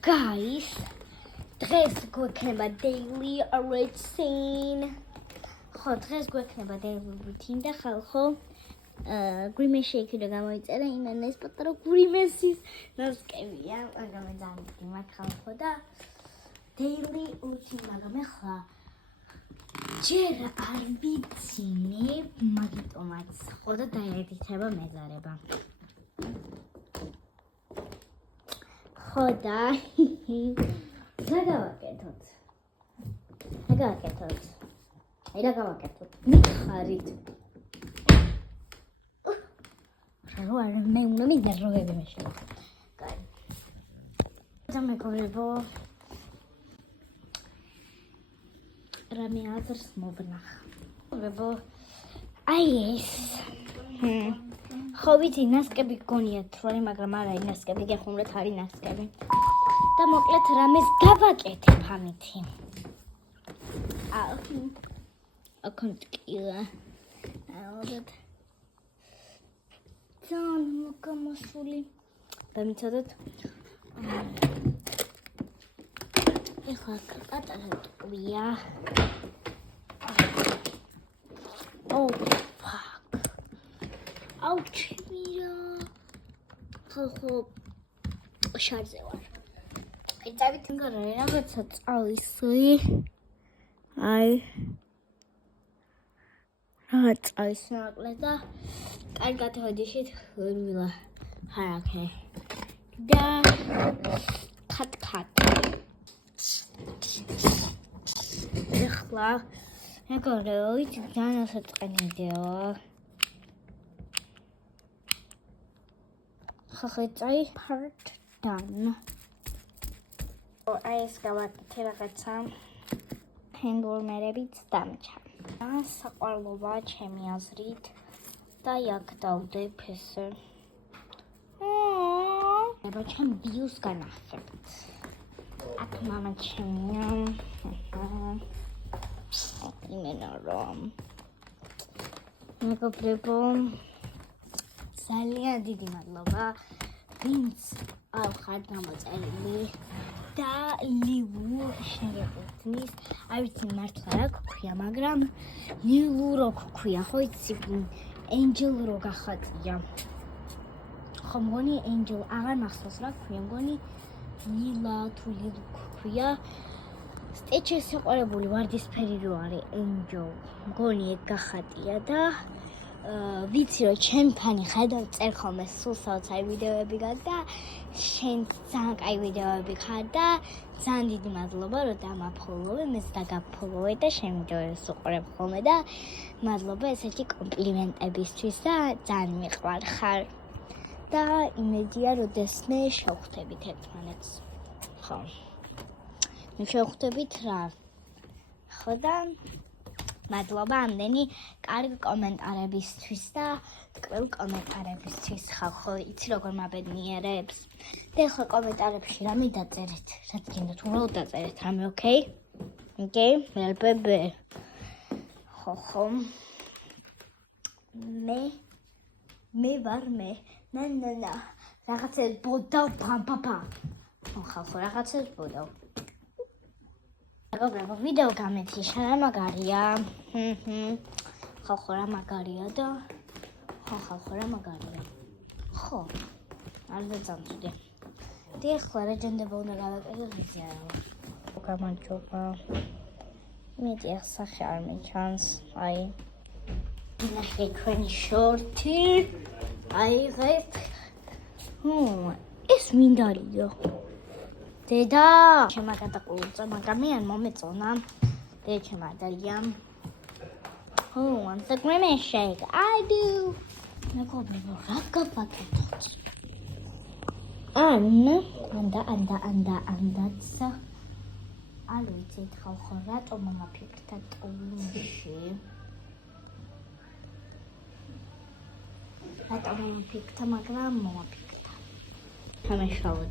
guys, დღეს გვექნება daily routine. ხო, დღეს გვექნება daily routine და ხალხო გრიმეს შეიქნა გამოიწერა იმენ ეს პატარა გრიმესის ნასკევია, მაგრამ მე ძალიან დიდი მაქვს ხალხო და daily routine მაგრამ ახლა ჯერ არ ვიცინე, მაგიტომაც ხო და დაერითება მეზარება. ხო და გადავაკეთოთ. აი რა გავაკეთოთ? მიხარით. რა არ მე უნდა მიდეროგები მეშევა. კაი. და მეგობრებო რამე აზრს მობნახ. მეგობრებო აი ეს ხო ვიცი ნასკები გგონიათ რომ მაგრამ არა ნასკები გეხუმრეთ არის ნასკები და მოკლედ რამეს გავაკეთებ ამითი აკონტკილა ალბათ ძალიან მოკამოსული დამიცადეთ ეხლა პატარა ტყვია აუჩი მირა ხო შარზე ვარ აი დავით ინგარა რაღაცა წავისი აი რა წავის ნაკლე და კარგად ჰოდიშით ხურვილა ჰარაკე და ხატ ეხლა მეგობრებო ძალიან ასაწყენიდეო ხახეწაი part done. აი ეს გავაკეთე რაღაცა ჰენდლმერებიც დამჭა. საყვარლობა ჩემი აზრით და აქ დავდებ ესე. აბა ჩემ ბიუს განახებთ. აქ მამა ჩემია. იმენა რომ მეგობრებო ძალიან დიდი მადლობა ვინც არ ხარ გამოწერილი და ლივუ შეგეყურთნის არ ვიცი მართლა რა გქვია მაგრამ ლივუ რო გქვია ხო იცი ენჯელ რო გახატია ხო მგონი ენჯელ აღარ მახსოვს რა გქვია მგონი ლილა თუ ლილუ გქვია სტეჩეს შეყარებული ვარდისფერი რო არის ენჯელ მგონი ეგ გახატია და ვიცი რომ ჩემ ფანი ხედავ წერ ხოლმე სულ საოცარი ვიდეოები გაქვს და შენ ძალიან კაი ვიდეოები ხარ და ძალიან დიდი მადლობა რომ დამაფოლოვე მეც დაგაფოლოვე და შენ ვიდეოებს უყურებ ხოლმე და მადლობა ესეთი კომპლიმენტებისთვის და ძალიან მიყვარ ხარ და იმედია როდესმე შევხვდებით ერთმანეთს ხო მე შევხვდებით რა ხო და მადლობა ამდენი კარგი კომენტარებისთვის და ტკბილ კომენტარებისთვის ხალხო იცი როგორ მაბედნიერებს და ახლა კომენტარებში რამე დაწერეთ რაც გინდათ უბრალოდ დაწერეთ რამე ოკეი მელბებე ხო მე ვარ მე ნა რაღაცა ბოდა პამპაპა ხალხო რაღაცა ბოდა მეგობრებო ვიდეო გამეთიშა რა მაგარია ხალხო რა მაგარია და ხალხო რა მაგარია ხო არ დაწამწვდი და ახლა რეჯენდება უნდა გავაკეთოთ ვიცი არა გამარჯობა მე სახე არ მიჩანს აი ნახე ჩვენი შორტი აი ღეთ ეს მინდარია დედა ჩემა გადაყულწა მაგრამ მე არ მომეწონა დედა ჩემა დარიამ wants a grimace shake I do მეგობრებო რა გავაკეთოთ ანდაც არ ვიცით ხალხო რატომ მომაფიქრდა ტოვლინში რატომ მომაფიქრდა მაგრამ მომაფიქრდა Hamashawad.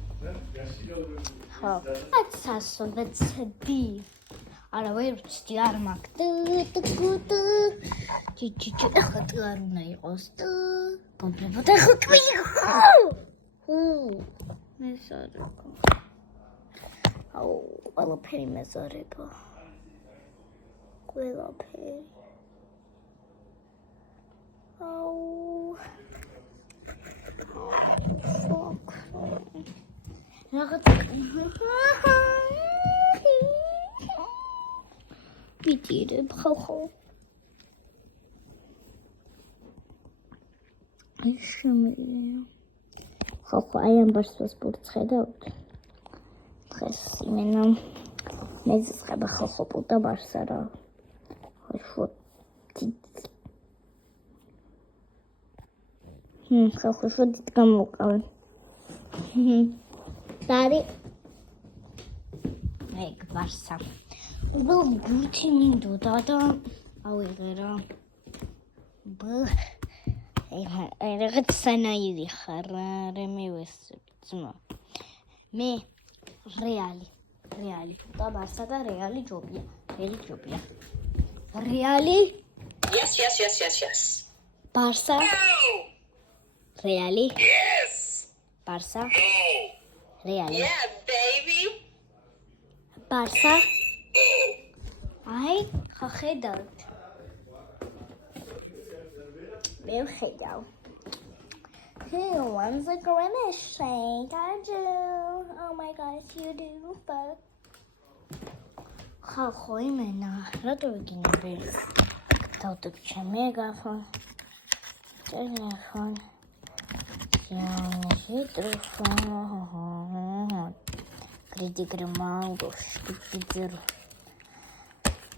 How? That's so that's deep. Ara ვერც არ მაქვს. ეხლა არ უნდა იყოს. კომპლიმენტი ხუთი. მე სად აუ, ყველაფერი მეზარება. ყველაფერი. აუ. Fuck. რაღაც ვიტირებ ხალხო. შემიძლია. ხალხო, აი ამ ბარსას პურცხედავთ. დღეს იმენა მეზცხება ხალხო პუტა ბარსა რა. ხო. ხალხო შოდით გამოვყავენ. დარი ეგ ბარსა. უბელ გუთი მინდოდა და ავიღე რა. აი რაღაც სანაირი ხარ, რა მივესწრებ ძმა. მე რეალი და ბარსა და რეალი ჯობია. რეალი? Yes. ბარსა? რეალი? Yes. ბარსა? რეალი? Yeah, baby. ბარსა? აი, ხედავთ. მე ვხედავ. Who wants a grimace shake? I do. Oh my gosh, you do. But ხალხო იმენა, რატო ვიგინები? დავდებ ჩემ მეგაფონ. ტელეფონ. Телефон. Критикер мангош, критикер.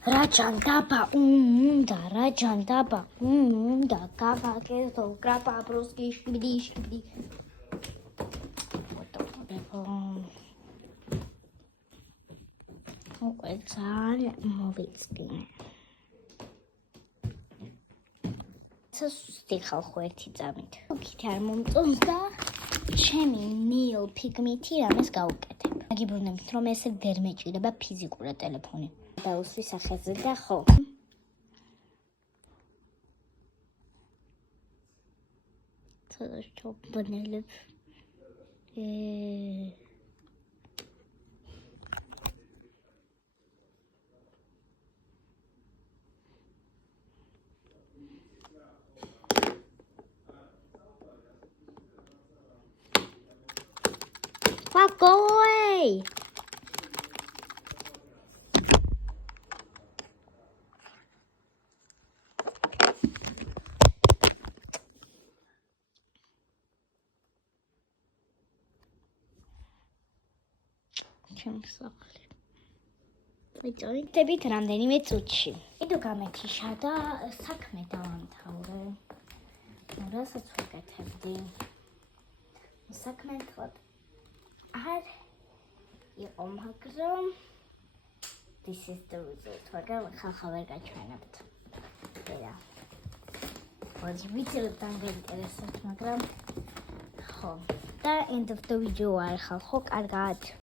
Раджандаба, да, кавакето, крапа, броски, шкибди. Вот телефон. Ой, цаля, мовицки. სუსტი ხალხო ერთი წამით. უკით არ მომწონს და ჩემი ნილ პიგმენტი რამეს გავუკეთებ. აგიბრუნებთ რომ ესე ვერ მეჭირება ფიზიკურად ტელეფონი. დაუსვი სახეზე და ხო. ცოტა ჩობნელებ. Fuck, go away! შემსახლე. ვიწოდებით რამდენიმე წუთში. კიდევ გამეთიშა და საქმე დავამთავრე. რასაც ვაკეთებდი. საქმე თქვათ არ იყო, მაგრამ this is the result. მაგრამ ხალხა ვერ გაჩვენებთ. და ვაჟი ვიცით დაინტერესებთ, მაგრამ ხო. და end of the video არ ხალხო, კარგად.